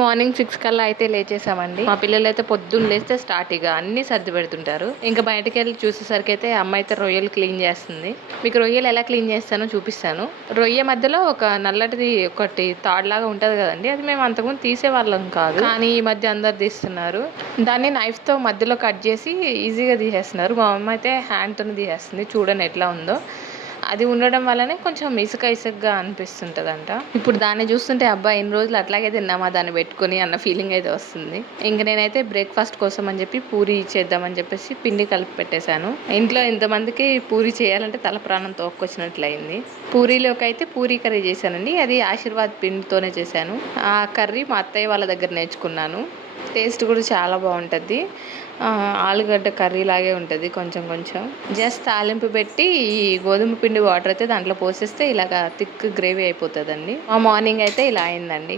Morning 6 కల్లా అయితే లేచేసామండి. మా పిల్లలు అయితే పొద్దున్న లేస్తే స్టార్ట్ ఇక అన్ని సర్ది పెడుతుంటారు. ఇంకా బయటకు వెళ్ళి చూసేసరికి అయితే అమ్మ అయితే రొయ్యలు క్లీన్ చేస్తుంది. మీకు రొయ్యలు ఎలా క్లీన్ చేస్తానో చూపిస్తాను. రొయ్య మధ్యలో ఒక నల్లటిది ఒకటి తాడులాగా ఉంటది కదండి, అది మేము అంతకుముందు తీసేవాళ్ళం కాదు, కానీ ఈ మధ్య అందరు తీస్తున్నారు. దాన్ని నైఫ్ తో మధ్యలో కట్ చేసి ఈజీగా తీసేస్తున్నారు. మా అమ్మ అయితే హ్యాండ్ తోనే తీసేస్తుంది. చూడండి ఎట్లా ఉందో. అది ఉండడం వల్లనే కొంచెం ఇసుకగా అనిపిస్తుంటదంట. ఇప్పుడు దాన్ని చూస్తుంటే అబ్బా ఎన్ని రోజులు అట్లాగే తిన్నామా దాన్ని పెట్టుకొని అన్న ఫీలింగ్ అయితే వస్తుంది. ఇంక నేనైతే బ్రేక్ఫాస్ట్ కోసం అని చెప్పి పూరి చేద్దామని చెప్పేసి పిండి కలిపి పెట్టేశాను. ఇంట్లో ఇంతమందికి పూరి చేయాలంటే తల ప్రాణం తోక్కొచ్చినట్లయింది. పూరీలోకి అయితే పూరీ కర్రీ చేశానండి. అది ఆశీర్వాద్ పిండితోనే చేశాను. ఆ కర్రీ మా అత్తయ్య వాళ్ళ దగ్గర నేర్చుకున్నాను. టేస్ట్ కూడా చాలా బాగుంటుంది. ఆలుగడ్డ కర్రీ లాగే ఉంటుంది. కొంచెం కొంచెం జస్ట్ తాలింపు పెట్టి ఈ గోధుమ పిండి వాటర్ అయితే దాంట్లో పోసేస్తే ఇలాగా థిక్ గ్రేవీ అయిపోతుందండి. మా మార్నింగ్ అయితే ఇలా అయిందండి.